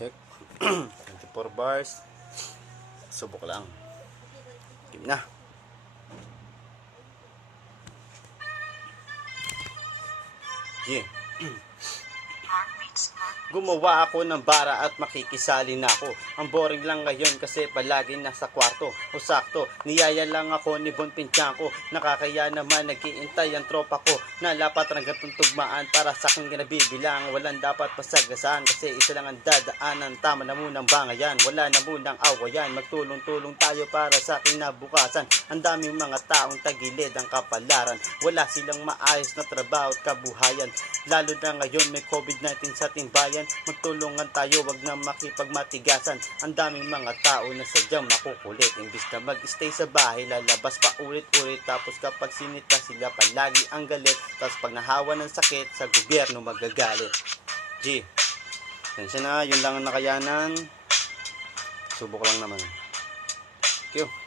Check. 24 bars. Subok lang. Game na. Yeah. Gumawa ako ng bara at makikisali na ako. Ang boring lang ngayon kasi palagi nasa kwarto. O sakto, niyaya lang ako ni Bon Pinchang ko. Nakakaya naman nag-iintay ang tropa ko. Nalapat ng gatong tugmaan para sa aking ginabibilang. Walang dapat pasagasaan kasi isa lang ang dadaanan. Tama na munang bangayan, wala na munang awayan. Magtulong-tulong tayo para sa kinabukasan. Ang daming mga taong tagilid ang kapalaran. Wala silang maayos na trabaho at kabuhayan. Lalo na ngayon may COVID-19 sa ating bayan. Magtulungan tayo, wag na makipagmatigasan. Ang daming mga tao na sadyang makukulit. Imbis na mag-stay sa bahay, lalabas pa ulit-ulit. Tapos kapag sinita sila palagi ang galit. Tapos pag nahawa ng sakit, sa gobyerno magagalit. G, tensya na, yun lang ang nakayanan. Subok lang naman. Thank you.